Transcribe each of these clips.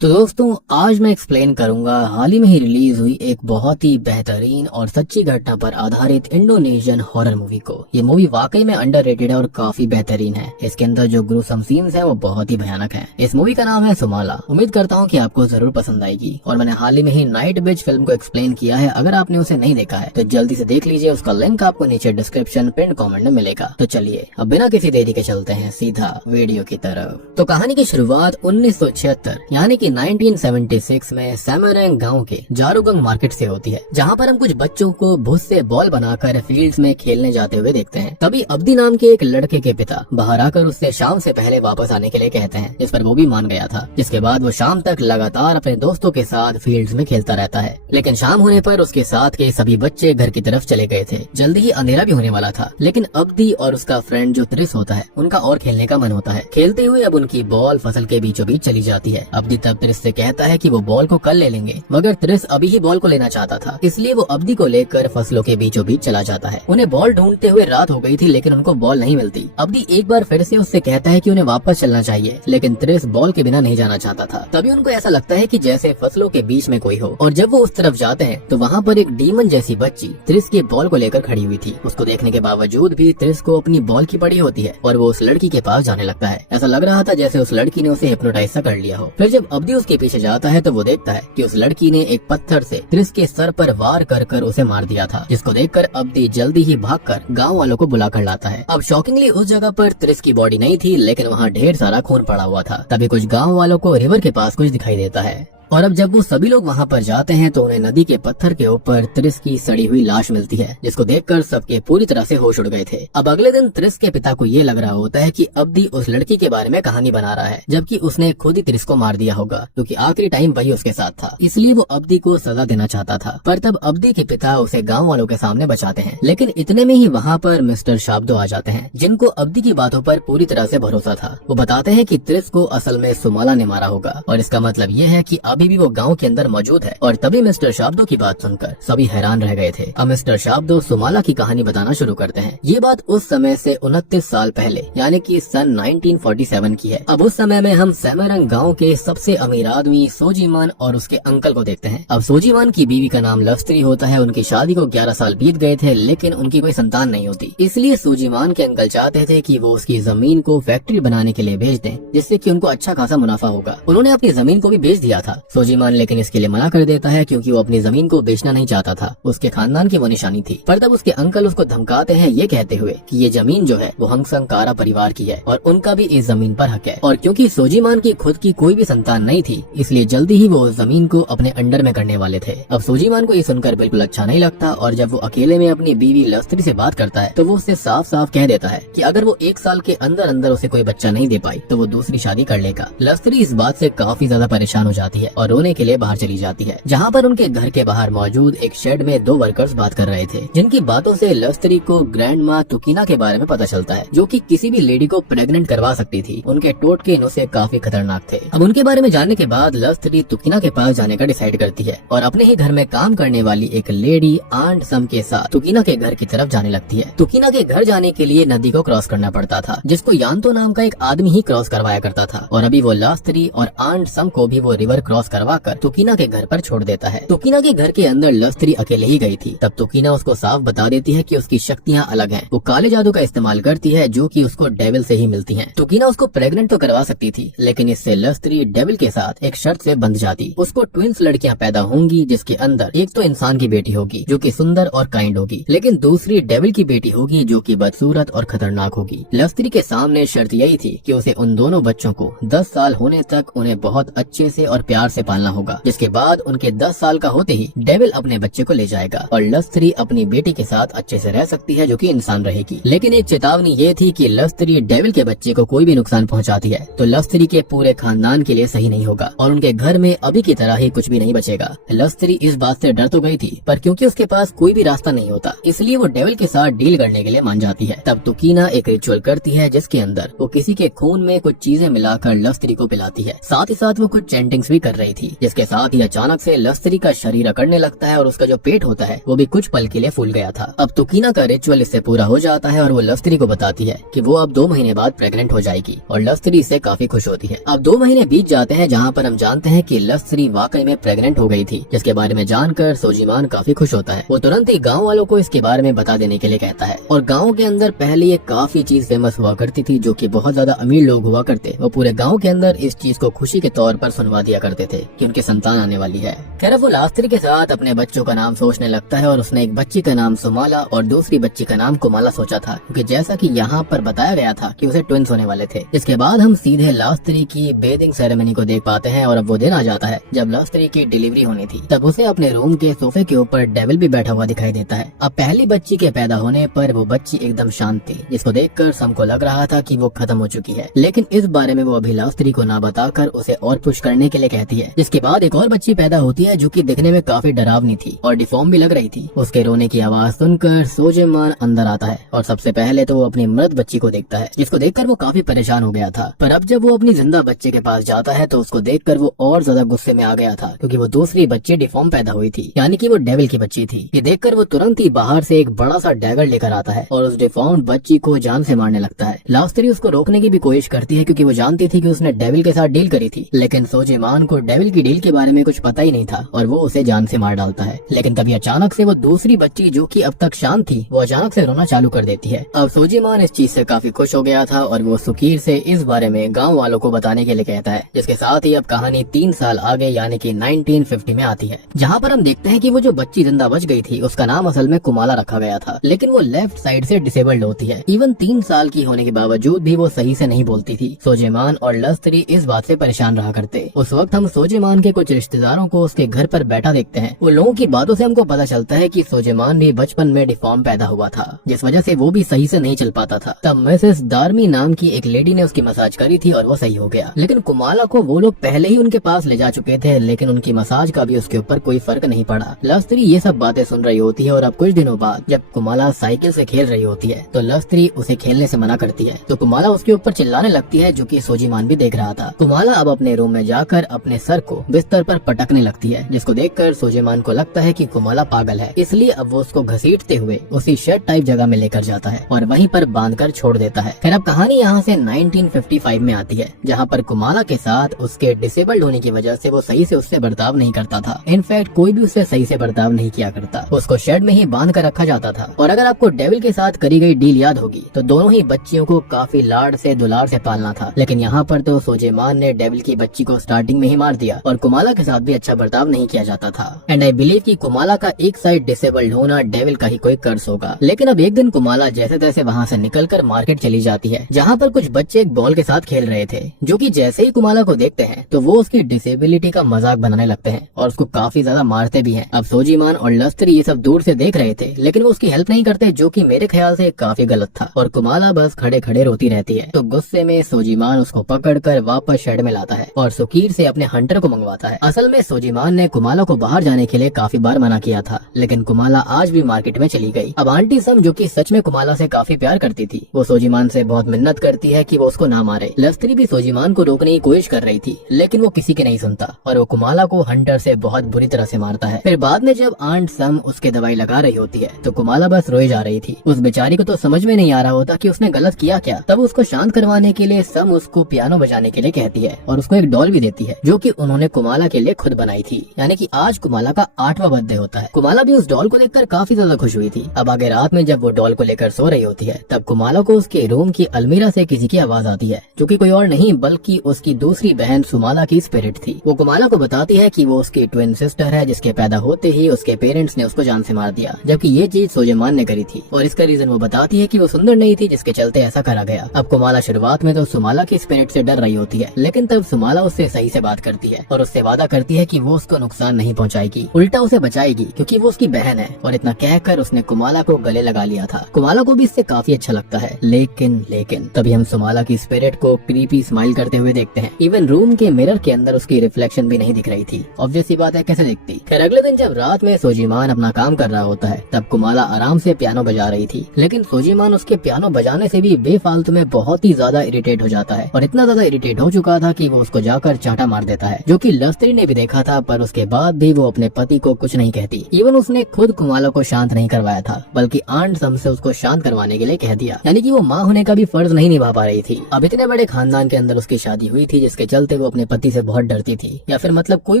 तो दोस्तों आज मैं एक्सप्लेन करूंगा हाल ही में ही रिलीज हुई एक बहुत ही बेहतरीन और सच्ची घटना पर आधारित इंडोनेशियन हॉरर मूवी को। ये मूवी वाकई में अंडररेटेड है और काफी बेहतरीन है। इसके अंदर जो ग्रूसम सीन्स है वो बहुत ही भयानक है। इस मूवी का नाम है सुमाला। उम्मीद करता हूँ कि आपको जरूर पसंद आएगी और मैंने हाल ही में ही नाइट बिच फिल्म को एक्सप्लेन किया है। अगर आपने उसे नहीं देखा है तो जल्दी से देख लीजिए, उसका लिंक आपको नीचे डिस्क्रिप्शन पिन कॉमेंट में मिलेगा। तो चलिए अब बिना किसी देरी के चलते हैं सीधा वीडियो की तरफ। तो कहानी की शुरुआत 1976 यानी कि 1976 में सेमरंग गांव के जारुगंग मार्केट से होती है, जहां पर हम कुछ बच्चों को भुस से बॉल बनाकर फील्ड्स में खेलने जाते हुए देखते हैं। तभी अब्दी नाम के एक लड़के के पिता बाहर आकर उससे शाम से पहले वापस आने के लिए कहते हैं, जिस पर वो भी मान गया था। जिसके बाद वो शाम तक लगातार अपने दोस्तों के साथ फील्ड्स में खेलता रहता है। लेकिन शाम होने पर उसके साथ के सभी बच्चे घर की तरफ चले गए थे। जल्दी ही अंधेरा भी होने वाला था, लेकिन अब्दी और उसका फ्रेंड जो त्रिस होता है उनका और खेलने का मन होता है। खेलते हुए अब उनकी बॉल फसल के बीचों बीच चली जाती है। अब्दी तब त्रिस से कहता है कि वो बॉल को कल ले लेंगे, मगर त्रिस अभी ही बॉल को लेना चाहता था, इसलिए वो अब्दी को लेकर फसलों के बीचों बीच चला जाता है। उन्हें बॉल ढूंढते हुए रात हो गई थी, लेकिन उनको बॉल नहीं मिलती। अब्दी एक बार फिर से उससे कहता है कि उन्हें वापस चलना चाहिए, लेकिन त्रिस बॉल के बिना नहीं जाना चाहता था। तभी उनको ऐसा लगता है कि जैसे फसलों के बीच में कोई हो, और जब वो उस तरफ जाते हैं तो वहाँ पर एक डीमन जैसी बच्ची त्रिस के बॉल को लेकर खड़ी हुई थी। उसको देखने के बावजूद भी त्रिस को अपनी बॉल की पड़ी होती है और वो उस लड़की के पास जाने लगता है। ऐसा लग रहा था जैसे उस लड़की ने उसे हिप्नोटाइज सा कर लिया हो। फिर जब अब्दी उसके पीछे जाता है तो वो देखता है कि उस लड़की ने एक पत्थर से त्रिस के सर पर वार कर कर उसे मार दिया था, जिसको देखकर अब्दी जल्दी ही भागकर गांव वालों को बुला कर लाता है। अब शॉकिंगली उस जगह पर त्रिस की बॉडी नहीं थी, लेकिन वहाँ ढेर सारा खून पड़ा हुआ था। तभी कुछ गांव वालों को रिवर के पास कुछ दिखाई देता है और अब जब वो सभी लोग वहाँ पर जाते हैं तो उन्हें नदी के पत्थर के ऊपर त्रिस की सड़ी हुई लाश मिलती है, जिसको देखकर सबके पूरी तरह से होश उड़ गए थे। अब अगले दिन त्रिस के पिता को ये लग रहा होता है कि अब्दी उस लड़की के बारे में कहानी बना रहा है, जबकि उसने खुद ही त्रिस को मार दिया होगा, क्योंकि आखिरी टाइम वही उसके साथ था। इसलिए वो अब्दी को सजा देना चाहता था। पर तब अब्दी के पिता उसे गाँव वालों के सामने बचाते हैं, लेकिन इतने में ही वहाँ पर मिस्टर शाब्दो आ जाते हैं, जिनको अब्दी की बातों पर पूरी तरह से भरोसा था। वो बताते हैं कि त्रिस को असल में सुमाला ने मारा होगा और इसका मतलब ये है कि अभी भी वो गाँव के अंदर मौजूद है। और तभी मिस्टर शाब्दो की बात सुनकर सभी हैरान रह गए थे। अब मिस्टर शाब्दो सुमाला की कहानी बताना शुरू करते हैं। ये बात उस समय से 29 साल पहले यानी कि सन 1947 की है। अब उस समय में हम सेमरंग गांव के सबसे अमीर आदमी सोजीमान और उसके अंकल को देखते हैं। अब सोजीमान की बीवी का नाम लवस्त्री होता है। उनकी शादी को 11 साल बीत गए थे, लेकिन उनकी कोई संतान नहीं होती। इसलिए सोजीमान के अंकल चाहते थे कि वो उसकी जमीन को फैक्ट्री बनाने के लिए भेज दें, जिससे कि उनको अच्छा खासा मुनाफा होगा। उन्होंने अपनी जमीन को भी बेच दिया था। सोजीमान लेकिन इसके लिए मना कर देता है, क्योंकि वो अपनी जमीन को बेचना नहीं चाहता था। उसके खानदान की वो निशानी थी। पर तब उसके अंकल उसको धमकाते हैं, ये कहते हुए कि ये जमीन जो है वो हंगसंकारा परिवार की है और उनका भी इस जमीन पर हक है। और क्योंकि सोजीमान की खुद की कोई भी संतान नहीं थी, इसलिए जल्दी ही वो उस जमीन को अपने अंडर में करने वाले थे। अब सोजीमान को ये सुनकर बिल्कुल अच्छा नहीं लगता और जब वो अकेले में अपनी बीवी लवस्त्री से बात करता है तो वो उससे साफ साफ कह देता है कि अगर वो 1 साल के अंदर अंदर उसे कोई बच्चा नहीं दे पाई तो वो दूसरी शादी कर लेगा। लवस्त्री इस बात से काफी ज्यादा परेशान हो जाती है और रोने के लिए बाहर चली जाती है, जहाँ पर उनके घर के बाहर मौजूद एक शेड में 2 वर्कर्स बात कर रहे थे, जिनकी बातों से लवस्त्री को ग्रैंड माँ तुकीना के बारे में पता चलता है, जो कि किसी भी लेडी को प्रेग्नेंट करवा सकती थी। उनके टोटके नुस्खे काफी खतरनाक थे। अब उनके बारे में जानने के बाद लवस्त्री तुकीना के पास जाने का डिसाइड करती है और अपने ही घर में काम करने वाली एक लेडी आंट सम के साथ तुकीना के घर की तरफ जाने लगती है। तुकीना के घर जाने के लिए नदी को क्रॉस करना पड़ता था, जिसको यांतो नाम का एक आदमी ही क्रॉस करवाया करता था, और अभी वो लवस्त्री और आंट सम को भी वो रिवर क्रॉस करवा कर तुकीना के घर पर छोड़ देता है। तुकीना के घर के अंदर लवस्त्री अकेले ही गई थी। तब तुकीना उसको साफ बता देती है कि उसकी शक्तियाँ अलग हैं। वो काले जादू का इस्तेमाल करती है, जो कि उसको डेविल से ही मिलती हैं। तुकीना उसको प्रेग्नेंट तो करवा सकती थी, लेकिन इससे लवस्त्री डेविल के साथ एक शर्त से बंध जाती। उसको ट्विंस लड़कियां पैदा होंगी, जिसके अंदर एक तो इंसान की बेटी होगी जो कि सुंदर और काइंड होगी, लेकिन दूसरी डेविल की बेटी होगी जो कि बदसूरत और खतरनाक होगी। लवस्त्री के सामने शर्त यही थी कि उसे उन दोनों बच्चों को 10 साल होने तक उन्हें बहुत अच्छे से और प्यार से पालना होगा, जिसके बाद उनके 10 साल का होते ही डेविल अपने बच्चे को ले जाएगा और लवस्त्री अपनी बेटी के साथ अच्छे से रह सकती है, जो कि इंसान रहेगी। लेकिन एक चेतावनी ये थी कि लवस्त्री डेविल के बच्चे को कोई भी नुकसान पहुंचाती है तो लवस्त्री के पूरे खानदान के लिए सही नहीं होगा और उनके घर में अभी की तरह ही कुछ भी नहीं बचेगा। लवस्त्री इस बात से डर तो गई थी, पर क्योंकि उसके पास कोई भी रास्ता नहीं होता, इसलिए वो डेविल के साथ डील करने के लिए मान जाती है। तब तुकीना एक रिचुअल करती है, जिसके अंदर वो किसी के खून में कुछ चीजें मिलाकर लवस्त्री को पिलाती है। साथ ही साथ वो कुछ चैंटिंग्स भी कर रही रही थी, जिसके साथ ही अचानक से लस्त्री का शरीर अकड़ने लगता है और उसका जो पेट होता है वो भी कुछ पल के लिए फूल गया था। अब तुकीना का रिचुअल इससे पूरा हो जाता है और वो लस्त्री को बताती है कि वो अब 2 महीने बाद प्रेग्नेंट हो जाएगी और लस्त्री इससे काफी खुश होती है। अब 2 महीने बीत जाते हैं जहाँ पर हम जानते हैं कि लस्त्री वाकई में प्रेग्नेंट हो गई थी, जिसके बारे में जानकर सोजिमान काफी खुश होता है। वो तुरंत ही गाँव वालों को इसके बारे में बता देने के लिए कहता है और गाँव के अंदर पहले ये काफी चीज फेमस हुआ करती थी, जो की बहुत ज्यादा अमीर लोग हुआ करते, वो पूरे गाँव के अंदर इस चीज को खुशी के तौर पर सुनवा दिया करते थे कि उनकी संतान आने वाली है। खैर वो लस्त्री के साथ अपने बच्चों का नाम सोचने लगता है और उसने एक बच्ची का नाम सुमाला और दूसरी बच्ची का नाम कुमाला सोचा था, क्योंकि जैसा कि यहाँ पर बताया गया था कि उसे ट्विंस होने वाले थे। इसके बाद हम सीधे लस्त्री की बेदिंग सेरेमनी को देख पाते हैं और अब वो दिन आ जाता है जब लस्त्री की डिलीवरी होनी थी। तब उसे अपने रूम के सोफे के ऊपर डेविल भी बैठा हुआ दिखाई देता है। अब पहली बच्ची के पैदा होने पर वो बच्ची एकदम शांत थी, जिसको देखकर सबको लग रहा था कि वो खत्म हो चुकी है, लेकिन इस बारे में वो अभी लस्त्री को ना बताकर उसे और पुश करने के लिए कहती है। जिसके बाद एक और बच्ची पैदा होती है जो कि दिखने में काफी डरावनी थी और डिफॉर्म भी लग रही थी। उसके रोने की आवाज सुनकर सोजिमान अंदर आता है और सबसे पहले तो वो अपनी मृत बच्ची को देखता है, जिसको देखकर वो काफी परेशान हो गया था। पर अब जब वो अपनी जिंदा बच्चे के पास जाता है तो उसको देखकर वो और ज्यादा गुस्से में आ गया था, क्योंकि वो दूसरी बच्ची डिफॉर्म पैदा हुई थी, यानी कि वो डेविल की बच्ची थी। ये देखकर वो तुरंत ही बाहर से एक बड़ा सा डैगर लेकर आता है और उस डिफॉर्म बच्ची को जान से मारने लगता है। लस्त्री उसको रोकने की भी कोशिश करती है, क्योंकि वो जानती थी कि उसने डेविल के साथ डील करी थी, लेकिन सोजिमान को डेविल की डील के बारे में कुछ पता ही नहीं था और वो उसे जान से मार डालता है। लेकिन तभी अचानक से वो दूसरी बच्ची जो कि अब तक शांत थी, वो अचानक से रोना चालू कर देती है। अब सोजिमान इस चीज से काफी खुश हो गया था और वो सुकीर से इस बारे में गांव वालों को बताने के लिए कहता है, जिसके साथ ही अब कहानी 3 साल आगे यानी कि 1950 में आती है, जहाँ पर हम देखते हैं कि वो जो बच्ची जिंदा बच गई थी उसका नाम असल में कुमाला रखा गया था, लेकिन वो लेफ्ट साइड से डिसेबल्ड होती है। इवन 3 साल की होने के बावजूद भी वो सही से नहीं बोलती थी। सोजिमान और लस्त्री इस बात से परेशान रहा करते। उस वक्त हम सोजिमान के कुछ रिश्तेदारों को उसके घर पर बैठा देखते हैं। वो लोगों की बातों से हमको पता चलता है कि सोजिमान भी बचपन में डिफॉर्म पैदा हुआ था, जिस वजह से वो भी सही से नहीं चल पाता था। तब मिसेस दार्मी नाम की एक लेडी ने उसकी मसाज करी थी और वो सही हो गया, लेकिन कुमाला को वो लोग पहले ही उनके पास ले जा चुके थे, लेकिन उनकी मसाज का भी उसके ऊपर कोई फर्क नहीं पड़ा। लस्त्री ये सब बातें सुन रही होती है और अब कुछ दिनों बाद जब कुमाला साइकिल से खेल रही होती है तो लस्त्री उसे खेलने से मना करती है, तो कुमाला उसके ऊपर चिल्लाने लगती है, जो कि सोजिमान भी देख रहा था। कुमाला अब अपने रूम में जाकर अपने सर को बिस्तर पर पटकने लगती है, जिसको देखकर सोजिमान को लगता है कि कुमाला पागल है, इसलिए अब वो उसको घसीटते हुए उसी शेड टाइप जगह में लेकर जाता है और वहीं पर बांधकर छोड़ देता है। फिर अब कहानी यहाँ से 1955 में आती है, जहाँ पर कुमाला के साथ उसके डिसेबल्ड होने की वजह से वो सही से उससे बर्ताव नहीं करता था। इनफैक्ट कोई भी उससे सही से बर्ताव नहीं किया करता, उसको शेड में ही बांध कर रखा जाता था। और अगर आपको डेविल के साथ करी गई डील याद होगी तो दोनों ही बच्चियों को काफी लाड से दुलार से पालना था, लेकिन यहाँ पर तो सोजिमान ने डेविल की बच्ची को स्टार्टिंग में ही मार दिया और कुमाला के साथ भी अच्छा बर्ताव नहीं किया जाता था। एंड आई बिलीव कि कुमाला का एक साइड डिसेबल्ड होना डेविल का ही कोई कर्स होगा। लेकिन अब एक दिन कुमाला जैसे तैसे वहाँ से निकलकर मार्केट चली जाती है, जहाँ पर कुछ बच्चे एक बॉल के साथ खेल रहे थे, जो कि जैसे ही कुमाला को देखते हैं तो वो उसकी डिसेबिलिटी का मजाक बनाने लगते हैं और उसको काफी ज्यादा मारते भी हैं। अब सोजिमान और लस्त्री ये सब दूर से देख रहे थे, लेकिन वो उसकी हेल्प नहीं करते, जो कि मेरे ख्याल से काफी गलत था। और कुमाला बस खड़े खड़े रोती रहती है। तो गुस्से में सोजिमान उसको पकड़कर वापस शेड में लाता है और सुकीर से अपने हंटर को मंगवाता है। असल में सोजिमान ने कुमाला को बाहर जाने के लिए काफी बार मना किया था, लेकिन कुमाला आज भी मार्केट में चली गई। अब आंटी सम, जो कि सच में कुमाला से काफी प्यार करती थी, वो सोजिमान से बहुत मिन्नत करती है कि वो उसको ना मारे। लस्त्री भी सोजिमान को रोकने की कोशिश कर रही थी, लेकिन वो किसी की नहीं सुनता और वो कुमाला को हंटर से बहुत बुरी तरह से मारता है। फिर बाद में जब आंट सम उसके दवाई लगा रही होती है तो कुमाला बस रोए जा रही थी। उस बेचारी को तो समझ में नहीं आ रहा होता कि उसने गलत किया क्या। तब उसको शांत करवाने के लिए सम उसको पियानो बजाने के लिए कहती है और उसको एक डॉल भी देती है, जो कि उन्होंने कुमाला के लिए खुद बनाई थी। यानी कि आज कुमाला का 8वां बर्थडे होता है। कुमाला भी उस डॉल को देखकर काफी ज्यादा खुश हुई थी। अब आगे रात में जब वो डॉल को लेकर सो रही होती है तब कुमाला को उसके रूम की अलमीरा से किसी की आवाज आती है, जो कि कोई और नहीं बल्कि उसकी दूसरी बहन सुमाला की स्पिरिट थी। वो कुमाला को बताती है कि वो उसकी ट्विन सिस्टर है, जिसके पैदा होते ही उसके पेरेंट्स ने उसको जान से मार दिया, जबकि ये चीज सोजिमान ने करी थी और इसका रीजन वो बताती है कि वो सुंदर नहीं थी, जिसके चलते ऐसा करा गया। अब कुमाला शुरुआत में तो सुमाला की स्पिरिट से डर रही होती है, लेकिन तब सुमाला उससे सही से बात करती है और उससे वादा करती है कि वो उसको नुकसान नहीं पहुंचाएगी, उल्टा उसे बचाएगी, क्योंकि वो उसकी बहन है। और इतना कहकर उसने कुमाला को गले लगा लिया था। कुमाला को भी इससे काफी अच्छा लगता है। लेकिन तभी हम सुमाला की स्पिरिट को क्रीपी स्माइल करते हुए देखते हैं। इवन रूम के मिरर के अंदर उसकी रिफ्लेक्शन भी नहीं दिख रही थी। ऑब्वियस सी बात है, कैसे दिखती। खैर अगले दिन जब रात में सोजिमान अपना काम कर रहा होता है तब कुमाला आराम से पियानो बजा रही थी, लेकिन सोजिमान उसके पियानो बजाने से भी बेफालतू में बहुत ही ज्यादा इरिटेट हो जाता है और इतना ज्यादा इरिटेट हो चुका था कि वो उसको जाकर चांटा मार देता होता है, जो कि लस्त्री ने भी देखा था, पर उसके बाद भी वो अपने पति को कुछ नहीं कहती। इवन उसने खुद कुमाला को शांत नहीं करवाया था, बल्कि आंट सम से उसको शांत करवाने के लिए कह दिया। यानी कि वो माँ होने का भी फर्ज नहीं निभा पा रही थी। अब इतने बड़े खानदान के अंदर उसकी शादी हुई थी, जिसके चलते वो अपने पति से बहुत डरती थी, या फिर मतलब कोई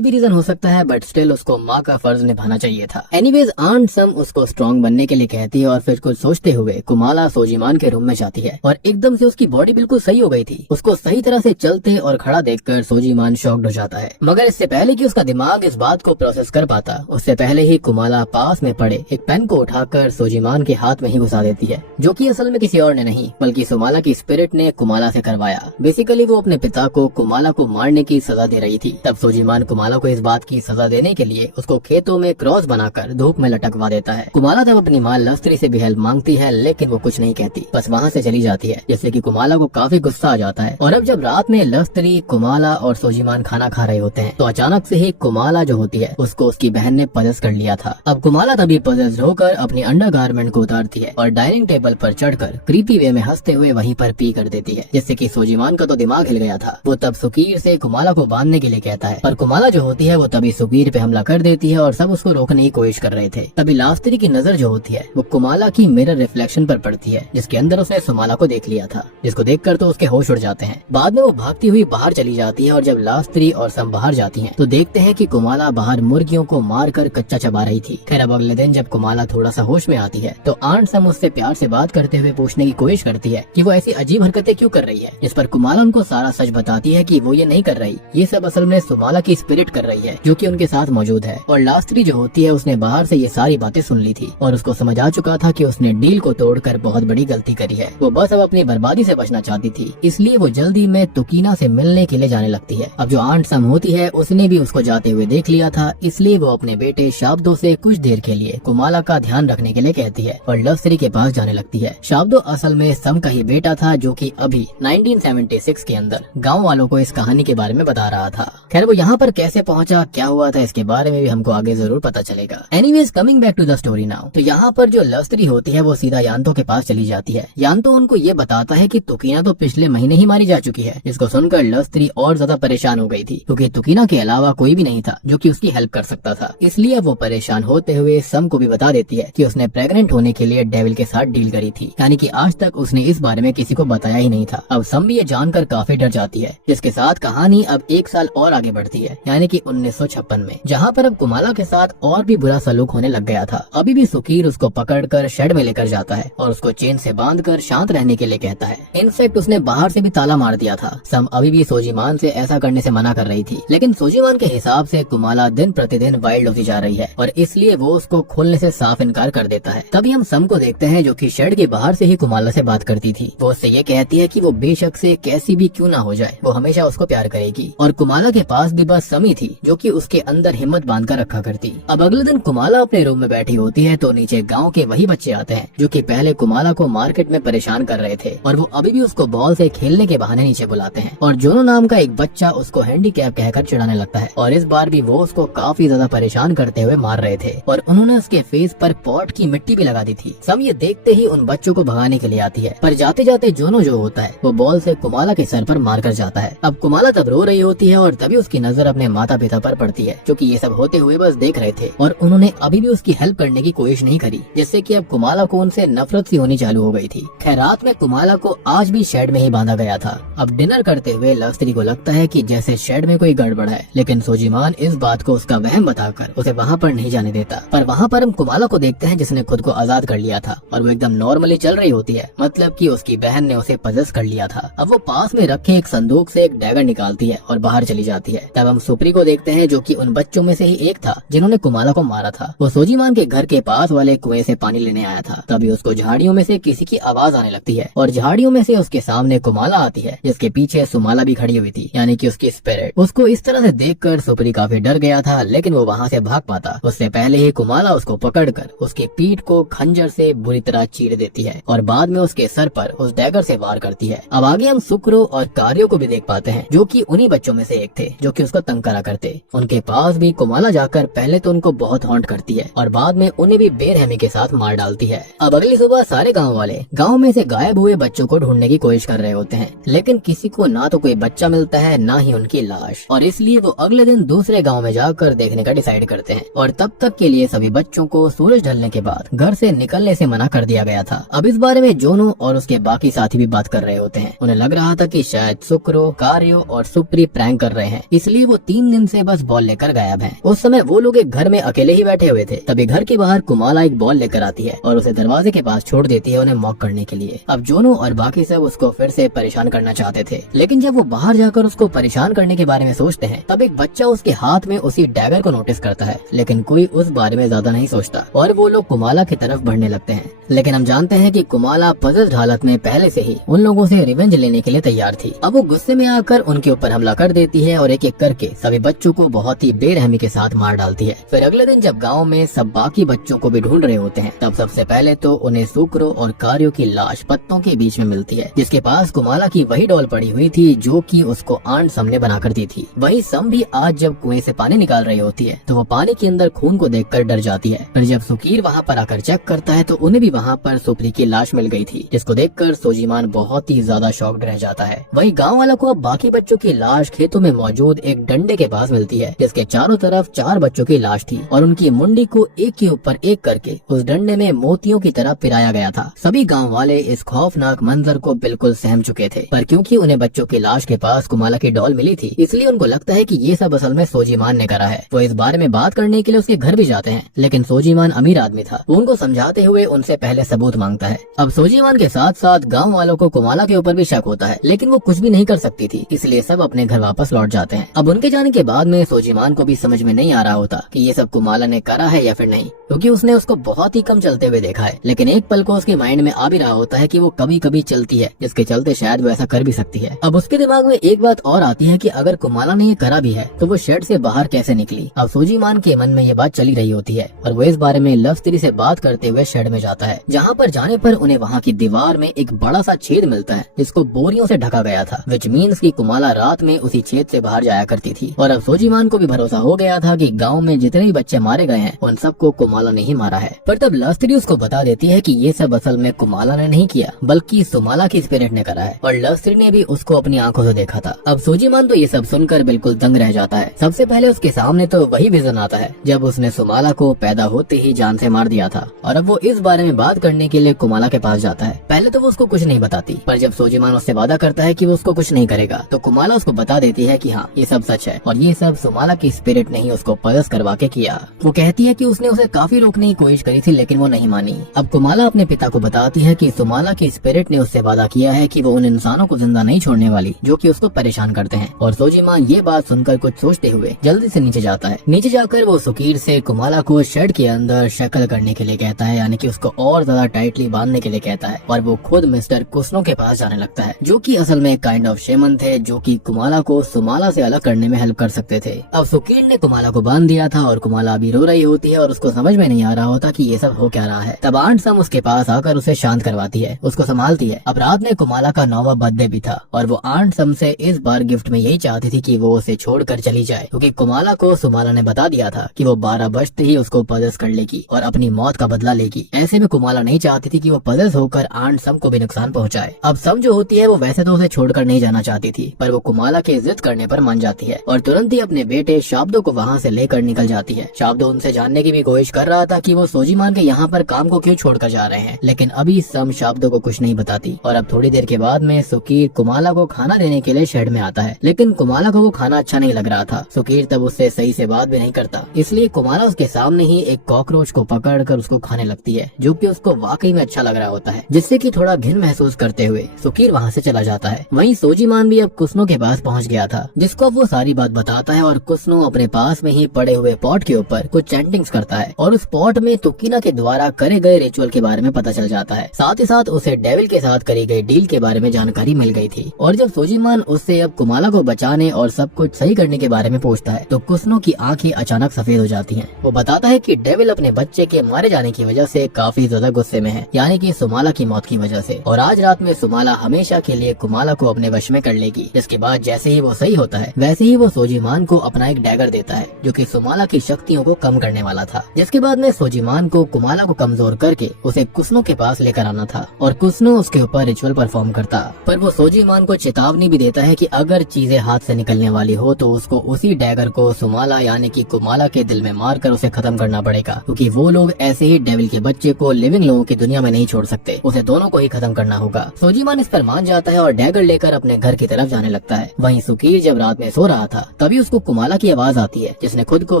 भी रीजन हो सकता है, बट स्टिल उसको माँ का फर्ज निभाना चाहिए था। एनीवेज आंट सम उसको स्ट्रॉन्ग बनने के लिए कहती है और फिर कुछ सोचते हुए कुमाला सोजीमान के रूम में जाती है और एकदम से उसकी बॉडी बिल्कुल सही हो गई थी। उसको सही तरह से चलते और खड़ा देखकर सोजीमान शॉक्ड हो जाता है, मगर इससे पहले कि उसका दिमाग इस बात को प्रोसेस कर पाता, उससे पहले ही कुमाला पास में पड़े एक पेन को उठाकर सोजीमान के हाथ में ही घुसा देती है, जो कि असल में किसी और ने नहीं बल्कि सुमाला की स्पिरिट ने कुमाला से करवाया। बेसिकली वो अपने पिता को कुमाला को मारने की सजा दे रही थी। तब सोजीमान कुमाला को इस बात की सजा देने के लिए उसको खेतों में क्रॉस बनाकर धूप में लटकवा देता है। कुमाला तब अपनी माँ लस्त्री से भी हेल्प मांगती है, लेकिन वो कुछ नहीं कहती, बस वहाँ से चली जाती है, जिससे कि कुमाला को काफी गुस्सा आ जाता है। और अब जब रात में लस्त्री, कुमाला और सोजीमान खाना खा रहे होते हैं, तो अचानक से ही कुमाला जो होती है उसको उसकी बहन ने पजेस कर लिया था। अब कुमाला तभी पजेस होकर अपनी अंडरगारमेंट को उतारती है और डाइनिंग टेबल पर चढ़कर क्रीपी वे में हंसते हुए वहीं पर पी कर देती है, जिससे कि सोजीमान का तो दिमाग हिल गया था। वो तब सुकीर से कुमाला को बांधने के लिए कहता है, पर कुमाला जो होती है वो तभी सुकीर पे हमला कर देती है और सब उसको रोकने की कोशिश कर रहे थे। तभी लास्त्री की नजर जो होती है वो कुमाला की मिरर रिफ्लेक्शन पर पड़ती है, जिसके अंदर उसने सुमाला को देख लिया था, जिसको देखकर तो उसके होश उड़ जाते हैं। बाद में वो भागती हुई बाहर चली जाती है और जब लास्त्री और सम बाहर जाती हैं, तो देखते हैं कि कुमाला बाहर मुर्गियों को मार कर कच्चा चबा रही थी। खैर अब अगले दिन जब कुमाला थोड़ा सा होश में आती है, तो आंट सम उससे प्यार से बात करते हुए पूछने की कोशिश करती है कि वो ऐसी अजीब हरकतें क्यों कर रही है, जिस पर कुमाला उनको सारा सच बताती है कि वो ये नहीं कर रही, ये सब असल में सुमाला की स्पिरिट कर रही है, जो कि उनके साथ मौजूद है। और लास्त्री जो होती है उसने बाहर से ये सारी बातें सुन ली थी और उसको समझ आ चुका था कि उसने डील को तोड़कर बहुत बड़ी गलती करी है। वो बस अब अपनी बर्बादी से बचना चाहती थी, इसलिए वो जल्दी में तुकीना से मिलने के लिए जाने लगती है। अब जो आंट सम होती है उसने भी उसको जाते हुए देख लिया था, इसलिए वो अपने बेटे शाब्दो से कुछ देर के लिए कुमाला का ध्यान रखने के लिए कहती है और लस्त्री के पास जाने लगती है। शाब्दो असल में सम का ही बेटा था, जो कि अभी 1976 के अंदर गांव वालों को इस कहानी के बारे में बता रहा था। खैर वो यहाँ पर कैसे पहुँचा, क्या हुआ था, इसके बारे में भी हमको आगे जरूर पता चलेगा। Anyways coming back to the story now, तो यहाँ पर जो लस्त्री होती है वो सीधा यान्तो के पास चली जाती है। यान्तो उनको ये बताता है कि तुकीना तो पिछले महीने ही मारी जा चुकी है, जिसको सुनकर लस्त्री और ज्यादा परेशान हो गई थी, क्योंकि तुकीना के अलावा कोई भी नहीं था जो कि उसकी हेल्प कर सकता था। इसलिए वो परेशान होते हुए सम को भी बता देती है कि उसने प्रेग्नेंट होने के लिए डेविल के साथ डील करी थी, यानी कि आज तक उसने इस बारे में किसी को बताया ही नहीं था। अब सम भी ये जानकर काफी डर जाती है, जिसके साथ कहानी अब एक साल और आगे बढ़ती है, यानी कि 1956 में, जहाँ पर अब कुमाला के साथ और भी बुरा सलूक होने लग गया था। अभी भी सुकीर उसको पकड़कर शेड में लेकर जाता है और उसको चेन से बांधकर शांत रहने के लिए कहता है। इनफैक्ट उसने बाहर से भी ताला मार दिया था। सम अभी भी सोजीमान से ऐसा करने से मना कर रही थी, लेकिन सोजीमान के हिसाब से कुमाला दिन प्रतिदिन वाइल्ड होती जा रही है और इसलिए वो उसको खोलने से साफ इनकार कर देता है। तभी हम सम को देखते हैं, जो कि शेड के बाहर से ही कुमाला से बात करती थी। वो उससे ये कहती है कि वो बेशक से कैसी भी क्यों ना हो जाए, वो हमेशा उसको प्यार करेगी। और कुमाला के पास भी बस समी थी, जो कि उसके अंदर हिम्मत बांध कर रखा करती। अब अगले दिन कुमाला अपने रूम में बैठी होती है, तो नीचे गाँव के वही बच्चे आते हैं जो कि पहले कुमाला को मार्केट में परेशान कर रहे थे, और वो अभी भी उसको बॉल से खेलने के बहाने नीचे बुलाते हैं। और जोनो नाम का एक बच्चा उसको हैंडीकैप कहकर चिढ़ाने लगता है, और इस बार भी वो उसको काफी ज्यादा परेशान करते हुए मार रहे थे, और उन्होंने उसके फेस पर पॉट की मिट्टी भी लगा दी थी। सम ये देखते ही उन बच्चों को भगाने के लिए आती है, पर जाते जाते जोनो जो होता है वो बॉल से कुमाला के सर पर मार कर जाता है। अब कुमाला तब रो रही होती है और तभी उसकी नजर अपने माता पिता पर पड़ती है, जो कि ये सब होते हुए बस देख रहे थे, और उन्होंने अभी भी उसकी हेल्प करने की कोशिश नहीं करी, जिससे कि अब कुमाला को उनसे नफरत सी होनी चालू हो गई थी। खैर रात में कुमाला को आज भी शेड में ही बांधा गया था। अब डिनर करते हुए लस्त्री को लगता है कि जैसे शेड में कोई गड़बड़ है, लेकिन सोजीमान इस बात को उसका वहम बताकर उसे वहाँ पर नहीं जाने देता। पर वहाँ पर हम कुमाला को देखते हैं, जिसने खुद को आजाद कर लिया था और वो एकदम नॉर्मली चल रही होती है, मतलब कि उसकी बहन ने उसे पजेस कर लिया था। अब वो पास में रखे एक संदूक से एक डैगर निकालती है और बाहर चली जाती है। तब हम सुप्री को देखते हैं, जो कि उन बच्चों में से ही एक था जिन्होंने कुमाला को मारा था। वो सोजीमान के घर के पास वाले कुएं से पानी लेने आया था। तभी उसको झाड़ियों में से किसी की आवाज आने लगती है और झाड़ियों में से उसके सामने कुमाला आती है, जिसके पीछे सुमाला भी खड़ी हुई थी, यानी कि उसकी स्पिरिट। उसको इस तरह से देखकर सुप्री काफी डर गया था, लेकिन वो वहाँ से भाग पाता उससे पहले ही कुमाला उसको पकड़कर उसके पीठ को खंजर से बुरी तरह चीर देती है और बाद में उसके सर पर उस डैगर से वार करती है। अब आगे हम सुक्रो और कार्यो को भी देख पाते हैं, जो कि उन्हीं बच्चों में से एक थे जो कि उसको तंग करा करते। उनके पास भी कुमाला जाकर पहले तो उनको बहुत हॉन्ट करती है और बाद में उन्हें भी बेरहमी के साथ मार डालती है। अब अगली सुबह सारे गाँव वाले गाँव में से गायब हुए बच्चों को ढूंढने की कोशिश कर रहे होते हैं, लेकिन किसी को ना तो कोई बच्चा मिलता है, ना ही उनकी लाश। लाश, और इसलिए वो अगले दिन दूसरे गाँव में जाकर देखने का डिसाइड करते हैं। और तब तक के लिए सभी बच्चों को सूरज ढलने के बाद घर से निकलने से मना कर दिया गया था। अब इस बारे में जोनो और उसके बाकी साथी भी बात कर रहे होते हैं। उन्हें लग रहा था कि शायद सुक्रो, कार्यो और सुप्री प्रैंक कर रहे हैं, इसलिए वो 3 दिन से बस बॉल लेकर गायब हैं। उस समय वो लोग एक घर में अकेले ही बैठे हुए थे। तभी घर के बाहर कुमाला एक बॉल लेकर आती है और उसे दरवाजे के पास छोड़ देती है उन्हें मॉक करने के लिए। अब जोनो और बाकी सब उसको फिर से परेशान करना चाहते थे, लेकिन जब वो बाहर जाकर उसको परेशान करने के बारे में सोचते हैं तब एक बच्चा उसके हाथ में उसी डैगर को नोटिस करता है, लेकिन कोई उस बारे में ज्यादा नहीं सोचता और वो लोग कुमाला की तरफ बढ़ने लगते हैं। लेकिन हम जानते हैं कि कुमाला पजल हालत में पहले से ही उन लोगों से रिवेंज लेने के लिए तैयार थी। अब वो गुस्से में आकर उनके ऊपर हमला कर देती है और एक एक करके सभी बच्चों को बहुत ही बेरहमी के साथ मार डालती है। फिर अगले दिन जब गांव में सब बाकी बच्चों को भी ढूंढ रहे होते हैं तब सबसे पहले तो उन्हें सुक्रो और कार्यो की लाश पत्तों के बीच में मिलती है, जिसके पास कुमाला की वही डॉल पड़ी हुई थी जो कि उसको आंट सम ने बना कर दी थी। वही सम भी आज जब कुएं से पानी निकाल रही होती है तो वो पानी के अंदर खून को देखकर डर जाती है। फिर जब सुकीर वहाँ पर आकर चेक करता है तो उन्हें भी वहाँ पर सुप्री की लाश मिल गई थी, जिसको देखकर सोजीमान बहुत ही ज्यादा शॉक्ड रह जाता है। वही गाँव वाला को अब बाकी बच्चों की लाश खेतों में मौजूद एक डंडे के पास मिलती है, जिसके चारों तरफ 4 बच्चों की लाश थी और उनकी मुंडी को एक के ऊपर एक करके उस डंडे में मोतियों की तरह पिराया गया था। सभी गाँव वाले इस खौफनाक मंजर को बिल्कुल सहम चुके थे, पर क्योंकि उन्हें बच्चों की लाश के पास कुमाला की डॉल मिली थी इसलिए उनको लगता है कि ये सब असल में सोजीमान ने करा है। वो इस बारे में बात करने के लिए उसके घर भी जाते हैं, लेकिन सोजीमान अमीर आदमी था। वो उनको समझाते हुए उनसे पहले सबूत मांगता है। अब सोजीमान के साथ साथ गाँव वालों को कुमाला के ऊपर भी शक होता है, लेकिन वो कुछ भी नहीं कर सकती थी, इसलिए सब अपने घर वापस लौट जाते हैं। अब उनके जाने के बाद में सोजीमान को भी समझ में नहीं आ रहा होता कि ये सब कुमाला ने करा है या फिर नहीं, क्योंकि उसने उसको बहुत ही कम चलते हुए देखा है। लेकिन एक पल को उसके माइंड में आ भी रहा होता है कि वो कभी कभी चलती है, जिसके चलते शायद वो ऐसा कर भी सकती है। अब उसके दिमाग में एक बात और आती है कि अगर कुमाला ने ये करा भी है तो वो शेड से बाहर कैसे निकली। अब सोजीमान के मन में ये बात चली रही होती है और वो इस बारे में लव स्त्री से बात करते हुए शेड में जाता है, जहाँ पर जाने पर उन्हें वहाँ की दीवार में एक बड़ा सा छेद मिलता है जिसको बोरियों से ढका गया था, विच मीन्स की कुमाला रात में उसी छेद से बाहर जाया करती थी। और अब सोजीमान को भी भरोसा हो गया था कि गाँव में जितने भी बच्चे मारे गए हैं उन सबको कुमाला ने ही मारा है। पर तब लव स्त्री उसको बता देती है कि ये सब असल में कुमाला ने नहीं किया बल्कि सुमाला की स्पिरिट ने करा है, और लव स्त्री ने भी उसको अपनी आंखों से देखा था। अब सोजीमान तो ये सब सुनकर बिल्कुल दंग रह जाता है। सबसे पहले उसके सामने तो वही विजन आता है जब उसने सुमाला को पैदा होते ही जान से मार दिया था, और अब वो इस बारे में बात करने के लिए कुमाला के पास जाता है। पहले तो वो उसको कुछ नहीं बताती, पर जब सोजीमान उससे वादा करता है कि वो उसको कुछ नहीं करेगा तो कुमाला उसको बता देती है कि हाँ ये सब सच है और ये सब सुमाला की स्पिरिट ने ही उसको पजस करवा के किया। वो कहती है कि उसने उसे काफी रोकने की कोशिश करी थी लेकिन वो नहीं मानी। अब कुमाला अपने पिता को बताती है कि सुमाला की स्पिरिट ने उससे वादा किया है कि वो उन इंसानों को जिंदा नहीं छोड़ने वाली जो कि उसको परेशान करते हैं। और सोजीमान ये बात सुनकर कुछ सोचते हुए जल्दी से नीचे जाता है। नीचे जाकर वो सुकीर से कुमाला को शेड के अंदर शक्ल करने के लिए कहता है, यानी कि उसको और ज्यादा टाइटली बांधने के लिए कहता है, और वो खुद मिस्टर कुसनो के पास जाने लगता है जो कि असल में काइंड ऑफ शेमन थे जो कि कुमाला को सुमाला से अलग करने में हेल्प कर सकते थे। अब सुकीर ने कुमाला को बांध दिया था और कुमाला अभी रो रही होती है और उसको समझ में नहीं आ रहा होता कि ये सब हो क्या रहा है। तब आंट सम उसके पास आकर उसे शांत करवाती है, उसको संभालती है। अब रात में कुमाला का 9वां बर्थडे भी था और वो आंट सम से इस बार गिफ्ट में यही चाहती थी कि वो उसे छोड़कर चली जाए, क्योंकि कुमाला को सुमाला ने बता दिया था कि वो 12 बजते ही उसको पजस कर लेगी और अपनी मौत का बदला लेगी। ऐसे में कुमाला नहीं चाहती थी कि वो पजस होकर आंट सम को भी नुकसान पहुंचाए। अब सम जो होती है वो वैसे तो उसे छोड़कर नहीं जाना चाहती थी, पर वो कुमाला के जिद करने पर मान जाती है और तुरंत ही अपने बेटे शाब्दो को वहाँ से लेकर निकल जाती है। शाब्दो उनसे जानने की भी कोशिश कर रहा था कि वो सोजीमान के यहाँ पर काम को क्यों छोड़कर जा रहे हैं, लेकिन अभी सम शाब्दो को कुछ नहीं बताती। और अब थोड़ी देर के बाद में सुकीर कुमाला को खाना देने के लिए शेड में आता है, लेकिन कुमाला को वो खाना अच्छा नहीं लग रहा था। सुकीर तब उससे सही से बात भी नहीं करता, इसलिए कुमाला उसके सामने ही एक कॉकरोच को पकड़कर उसको खाने लगती है, जो कि उसको वाकई में अच्छा लग रहा होता है, जिससे कि थोड़ा घिन महसूस करते हुए सुकीर वहाँ से चला जाता है। वहीं सोजीमान भी अब कुसनो के पास पहुँच गया था, जिसको वो सारी बात बताता है और कुसनो अपने पास में ही पड़े हुए पॉट के ऊपर कुछ चैंटिंग्स करता है और उस पॉट में तुकीना के द्वारा करे गए रिचुअल के बारे में पता चल जाता है। साथ ही साथ उसे डेविल के साथ करी गई डील के बारे में जानकारी मिल गई थी। और जब सोजीमान उससे अब कुमाला को बचाने और सब कुछ सही करने के बारे में पूछता है तो कुसनो की आंखें अचानक सफेद हो जाती हैं। वो बताता है कि डेविल अपने बच्चे के मारे जाने की वजह से काफी ज्यादा गुस्से में है, यानी कि सुमाला की मौत की वजह से। और आज रात में सुमाला हमेशा के लिए कुमाला को अपने वश में कर लेगी। इसके बाद जैसे ही वो सही होता है वैसे ही वो सोजीमान को अपना एक डैगर देता है जो कि सुमाला की शक्तियों को कम करने वाला था। जिसके बाद में सोजीमान को कुमाला को कमजोर करके उसे कुस्नो के पास लेकर आना था और कुस्नो उसके ऊपर रिचुअल परफॉर्म करता। पर वो सोजीमान को चेतावनी भी देता है कि अगर चीजें हाथ से निकलने वाली हो तो उसको उसी डैगर को सुमाला यानी कि कुमाला के दिल में मारकर उसे खत्म करना पड़ेगा, क्योंकि वो लोग ऐसे ही डेविल के बच्चे को लिविंग लोगों की दुनिया में नहीं छोड़ सकते, उसे दोनों को ही खत्म करना होगा। सोजीमान इस पर मान जाता है और डैगर लेकर अपने घर की तरफ जाने लगता है। वहीं सुकीर जब रात में सो रहा था तभी उसको कुमाला की आवाज आती है, जिसने खुद को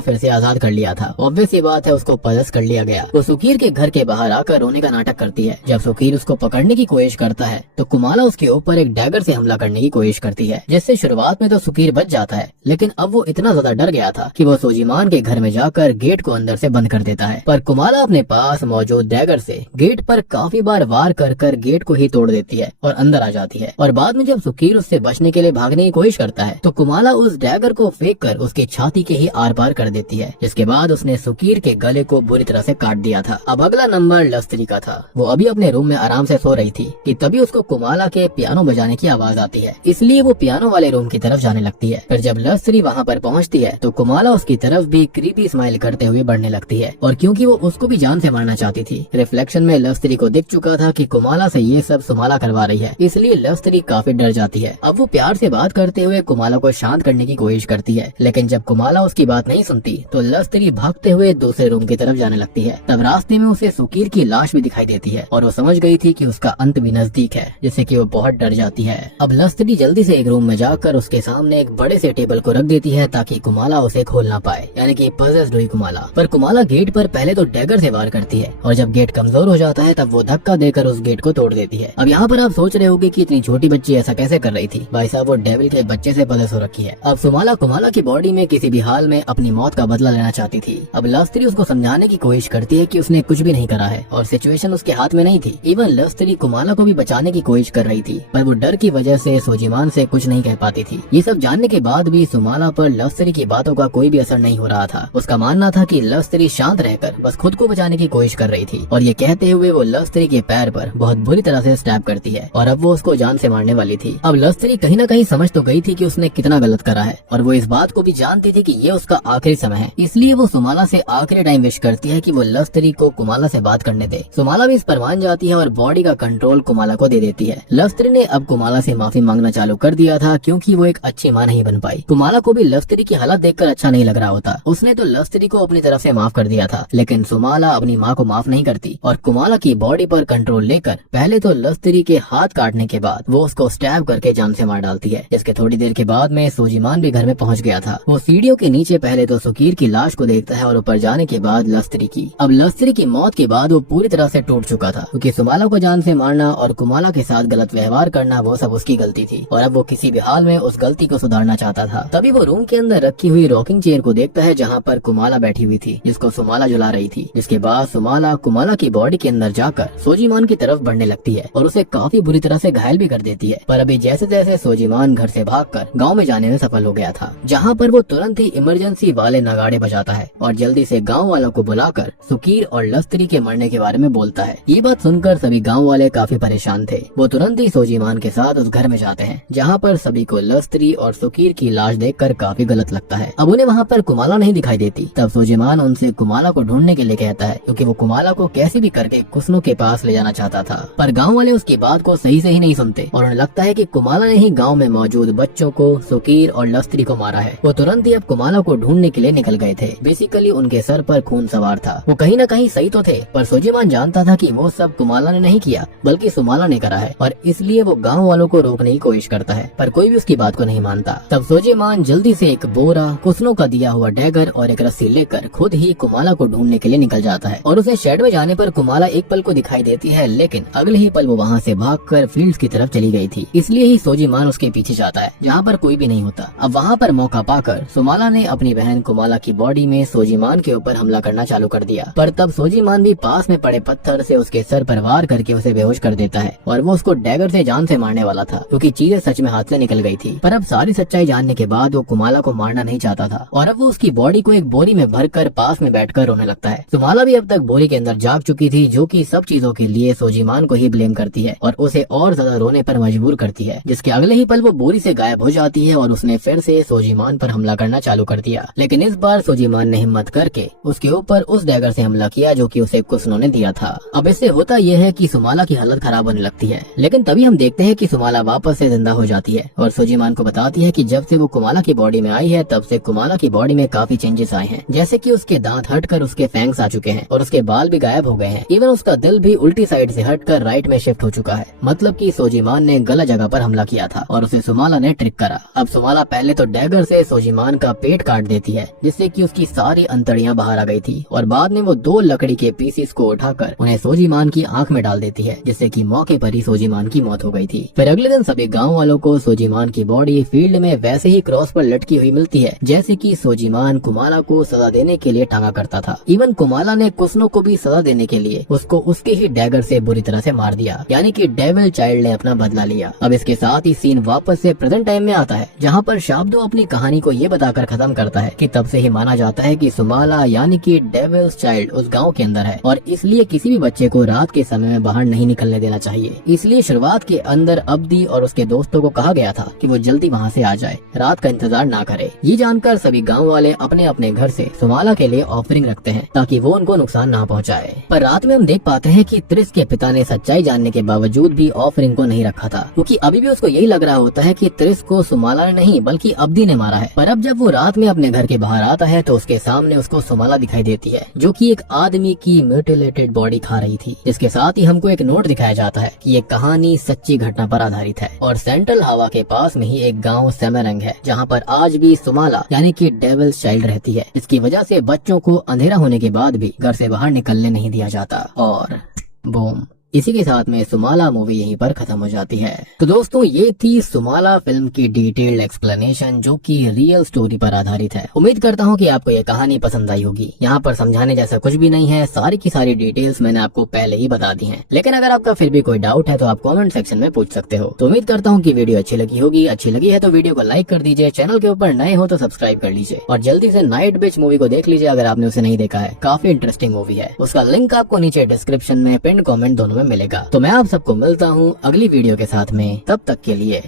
फिर से आजाद कर लिया था। ऑब्वियस ये बात है, उसको पजस कर लिया गया। वो सुकीर के घर के बाहर आकर रोने का नाटक करती है। जब सुकीर उसको पकड़ने की कोशिश करता है तो कुमाला उसके ऊपर एक डैगर से हमला करने की कोशिश करती है, जिससे शुरुआत में तो सुकीर बच जाता है, लेकिन अब वो इतना ज्यादा डर गया था कि वो सोजीमान के घर में जाकर गेट को अंदर से बंद कर देता है। पर कुमाला अपने पास मौजूद डैगर से गेट पर काफी बार वार कर गेट को ही तोड़ देती है और अंदर आ जाती है। और बाद में जब सुकीर उससे बचने के लिए भागने की कोशिश करता है तो कुमाला उस डैगर को फेंक कर उसकी छाती के ही आर पार कर देती है। जिसके बाद उसने सुकीर के गले को बुरी तरह से काट दिया था। अब अगला नंबर लस्त्री का था। वो अभी अपने रूम में आराम से सो रही थी कि तभी उसको कुमाला के पियानो बजाने की आवाज आती है, इसलिए वो पियानो वाले रूम की तरफ जाने लगती है। फिर जब लस्त्री वहाँ पर पहुँचती है तो कुमाला उसकी तरफ भी क्रीपी स्माइल करते हुए बढ़ने लगती है। और क्योंकि वो उसको भी जान से मारना चाहती थी, रिफ्लेक्शन में लस्त्री को दिख चुका था कि कुमाला से ये सब सुमाला करवा रही है, इसलिए लस्त्री काफी डर जाती है। अब वो प्यार से बात करते हुए कुमाला को शांत करने की कोशिश करती है, लेकिन जब कुमाला उसकी बात नहीं सुनती तो लस्त्री भागते हुए दूसरे रूम की तरफ जाने लगती है। तब रास्ते में उसे सुकीर की लाश भी दिखाई देती है और वो समझ गई थी कि उसका अंत भी नजदीक है, जिससे कि वो बहुत डर जाती है। अब लस्त्री जल्दी से एक रूम में जाकर उसके सामने एक बड़े से टेबल को रख देती है ताकि कुमाला उसे खोल ना पाए, यानी कि पजेस्ड हुई कुमाला। पर कुमाला गेट पर पहले तो डैगर से वार करती है और जब गेट कमजोर हो जाता है तब वो धक्का देकर उस गेट को तोड़ देती है। अब यहाँ पर आप सोच रहे होंगे कि इतनी छोटी बच्ची ऐसा कैसे कर रही थी। भाई साहब, वो डेविल के बच्चे से पजेस हो रखी है। अब सुमाला कुमाला की बॉडी में किसी भी हाल में अपनी मौत का बदला लेना चाहती थी। अब लस्त्री उसको समझाने की कोशिश करती है कि उसने कुछ भी नहीं करा है और सिचुएशन उसके हाथ में नहीं थी। इवन लस्त्री कुमाला को भी बचाने की कोशिश कर रही थी, पर वो डर की वजह से सोजीमान से कुछ नहीं कह पाती थी। ये सब जानने के बाद भी सुमाला पर लस्त्री की बातों का कोई भी असर नहीं हो रहा था। उसका मानना था कि लस्त्री शांत रहकर बस खुद को बचाने की कोशिश कर रही थी। और ये कहते हुए वो लस्त्री के पैर पर बहुत बुरी तरह से स्टैब करती है और अब वो उसको जान से मारने वाली थी। अब लस्त्री कहीं न कहीं समझ तो गई थी कि उसने कितना गलत करा है और वो इस बात को भी जानती थी कि ये उसका आखिरी समय है, इसलिए वो सुमाला से आखिरी टाइम विश करती है कि वो लस्त्री को कुमाला से बात करने दे। सुमाला भी इस पर मान जाती है और बॉडी का कंट्रोल कुमाला को दे देती है। लस्त्री ने अब कुमाला से माफी मांगना चालू कर दिया था क्योंकि वो एक अच्छी माँ नहीं बन पाई। कुमाला को भी लस्त्री की हालत देखकर अच्छा नहीं लग रहा होता। उसने तो लस्त्री को अपनी तरफ से माफ कर दिया था, लेकिन सुमाला अपनी माँ को माफ नहीं करती और कुमाला की बॉडी पर कंट्रोल लेकर पहले तो लस्त्री के हाथ काटने के बाद वो उसको स्टैब करके जान से मार डालती है। इसके थोड़ी देर के बाद में सोजीमान भी घर में पहुंच गया था। वो सीढ़ियों के नीचे पहले तो सुकीर की लाश को देखता है और ऊपर जाने के बाद लस्त्री की। अब लस्त्री की मौत के बाद वो पूरी तरह से टूट चुका था, क्योंकि सुमाला को जान से मारना और कुमाला के साथ गलत व्यवहार करना वो सब उसकी गलती थी और अब वो किसी भी हाल में उस गलती को सुधारना चाहता था। तभी वो रूम के अंदर रखी हुई रॉकिंग चेयर को देखता है जहाँ पर कुमाला बैठी हुई थी, जिसको सुमाला जला रही थी। जिसके बाद सुमाला कुमाला की बॉडी के अंदर जाकर सोजीमान की तरफ बढ़ने लगती है और उसे काफी बुरी तरह से घायल भी कर देती है। पर अभी जैसे जैसे सोजीमान घर से भागकर गांव में जाने में सफल हो गया था, जहाँ पर वो तुरंत ही इमरजेंसी वाले नगाड़े बजाता है और जल्दी से गाँव वालों को बुलाकर सुकीर और लस्त्री के मरने के बारे में बोलता है। ये बात सुनकर सभी गाँव वाले काफी परेशान थे। वो तुरंत ही सोजीमान के साथ उस घर में जाते हैं जहाँ पर सभी को लस्त्री और सुकीर की लाश देखकर काफी गलत लगता है। अब उन्हें वहाँ पर कुमाला नहीं दिखाई देती। तब सोजीमान उनसे कुमाला को ढूंढने के लिए कहता है, क्योंकि वो कुमाला को कैसे भी करके कुस्नो के पास ले जाना चाहता था। पर गाँव वाले उसकी बात को सही से ही नहीं सुनते और उन्हें लगता है कि कुमाला ने ही गाँव में मौजूद बच्चों को, सुकीर और लस्त्री को मारा है। वो तुरंत ही अब कुमाला को ढूंढने के लिए निकल गए थे। बेसिकली उनके सर पर खून सवार था। वो कहीं न कहीं सही तो थे, पर सोजीमान जानता था कि वो सब कुमाला ने नहीं किया बल्कि सुमाला ने करा है और इसलिए वो गाँव वालों को रोकने की कोशिश करता है, पर कोई भी उसकी बात को नहीं मानता। तब सोजीमान जल्दी से एक बोरा, कुस्नो का दिया हुआ डैगर और एक रस्सी लेकर खुद ही कुमाला को ढूंढने के लिए निकल जाता है और उसे शेड में जाने पर कुमाला एक पल को दिखाई देती है, लेकिन अगले ही पल वो वहाँ से भागकर फील्ड्स की तरफ चली गई थी। इसलिए ही सोजीमान उसके पीछे जाता है जहाँ पर कोई भी नहीं होता। अब वहाँ पर मौका पाकर सुमाला ने अपनी बहन कुमाला की बॉडी में सोजीमान के ऊपर हमला करना चालू कर दिया, पर तब सोजीमान भी पास में पड़े पत्थर से उसके सर पर वार करके उसे बेहोश कर देता है और वो उसको डैगर से जान से मारने वाला था, क्योंकि चीजें सच में हाथ से निकल गई थी। पर अब सारी सच्चाई जानने के बाद वो कुमाला को मारना नहीं चाहता था और अब वो उसकी बॉडी को एक बोरी में भरकर पास में बैठकर रोने लगता है। सुमाला भी अब तक बोरी के अंदर जाग चुकी थी, जो कि सब चीजों के लिए सोजीमान को ही ब्लेम करती है और उसे और ज्यादा रोने पर मजबूर करती है, जिसके अगले ही पल वो बोरी से गायब हो जाती है और उसने फिर से सोजीमान पर हमला करना चालू कर दिया। लेकिन इस बार सोजीमान ने हिम्मत करके उसके ऊपर उस डैगर से हमला किया जो कि उसे कुसनो ने दिया था। अब इससे होता यह है कि सुमाला की हालत खराब होने लगती है, लेकिन तभी हम देखते हैं कि सुमाला वापस से जिंदा हो जाती है और सोजीमान को बताती है कि जब से वो कुमाला की बॉडी में आई है तब से कुमाला की बॉडी में काफी चेंजेस आए हैं, जैसे कि उसके दांत हटकर उसके फैंग्स आ चुके हैं और उसके बाल भी गायब हो गए हैं। इवन उसका दिल भी उल्टी साइड से हटकर राइट में शिफ्ट हो चुका है। मतलब कि सोजीमान ने गलत जगह पर हमला किया था और उसे सुमाला ने ट्रिक करा। अब सुमाला पहले तो डैगर से सोजीमान का पेट काट देती है, जिससे कि उसकी सारी अंतड़ियां बाहर आ गई थी और बाद में वो 2 लकड़ी के पीसेस को उठाकर उन्हें सोजीमान की आंख में डाल देती है, जिससे कि मौके पर ही सोजीमान की मौत हो गई थी। फिर अगले दिन सभी गाँव वालों को सोजीमान की बॉडी फील्ड में वैसे ही क्रॉस पर लटकी हुई मिलती है, जैसे कि सोजीमान कुमाला को सजा देने के लिए टांगा करता था। इवन कुमाला ने कुसनो को भी सजा देने के लिए उसको उसके ही डैगर से बुरी तरह से मार दिया, यानी कि डेविल चाइल्ड ने अपना बदला लिया। अब इसके साथ ही सीन वापस से प्रेजेंट टाइम में आता है, जहाँ पर शाब्दो अपनी कहानी को ये बताकर खत्म करता है कि तब से ही माना जाता है कि सुमाला यानी कि डेविल्स चाइल्ड उस गांव के अंदर है और इसलिए किसी भी बच्चे को रात के समय में बाहर नहीं निकलने देना चाहिए। इसलिए शुरुआत के अंदर अब्दी और उसके दोस्तों को कहा गया था कि वो जल्दी वहाँ से आ जाए, रात का इंतजार ना करे। ये जानकर सभी गाँव वाले अपने अपने घर से सुमाला के लिए ऑफरिंग रखते हैं ताकि वो उनको नुकसान ना पहुँचाए। पर रात में हम देख पाते हैं कि त्रिस के पिता ने सच्चाई जानने के बावजूद भी ऑफरिंग को नहीं रखा था, क्योंकि अभी भी उसको यही लग रहा होता है कि त्रिस को सुमाला ने नहीं बल्कि अब्दी ने मारा है। पर अब जब वो रात में अपने घर के बाहर आता है तो उसके सामने उसको सुमाला दिखाई देती है, जो कि एक आदमी की म्यूटिलेटेड बॉडी खा रही थी। जिसके साथ ही हमको एक नोट दिखाया जाता है कि ये कहानी सच्ची घटना पर आधारित है और सेंट्रल हवा के पास में ही एक गाँव सेमेरंग है, जहाँ पर आज भी सुमाला यानी कि डेविल्स चाइल्ड रहती है। इसकी वजह से बच्चों को अंधेरा होने के बाद भी घर से बाहर निकलने नहीं दिया जाता। और बूम, इसी के साथ में सुमाला मूवी यहीं पर खत्म हो जाती है। तो दोस्तों ये थी सुमाला फिल्म की डिटेल्ड एक्सप्लेनेशन, जो कि रियल स्टोरी पर आधारित है। उम्मीद करता हूँ कि आपको ये कहानी पसंद आई होगी। यहाँ पर समझाने जैसा कुछ भी नहीं है, सारी की सारी डिटेल्स मैंने आपको पहले ही बता दी हैं। लेकिन अगर आपका फिर भी कोई डाउट है तो आप कमेंट सेक्शन में पूछ सकते हो। तो उम्मीद करता हूँ कि वीडियो अच्छी लगी होगी। अच्छी लगी है तो वीडियो को लाइक कर दीजिए, चैनल के ऊपर नए हो तो सब्सक्राइब कर लीजिए और जल्दी से नाइट बिच मूवी को देख लीजिए अगर आपने उसे नहीं देखा है। काफी इंटरेस्टिंग मूवी है, उसका लिंक आपको नीचे डिस्क्रिप्शन में, पिन कमेंट दोनों में मिलेगा। तो मैं आप सबको मिलता हूँ अगली वीडियो के साथ में, तब तक के लिए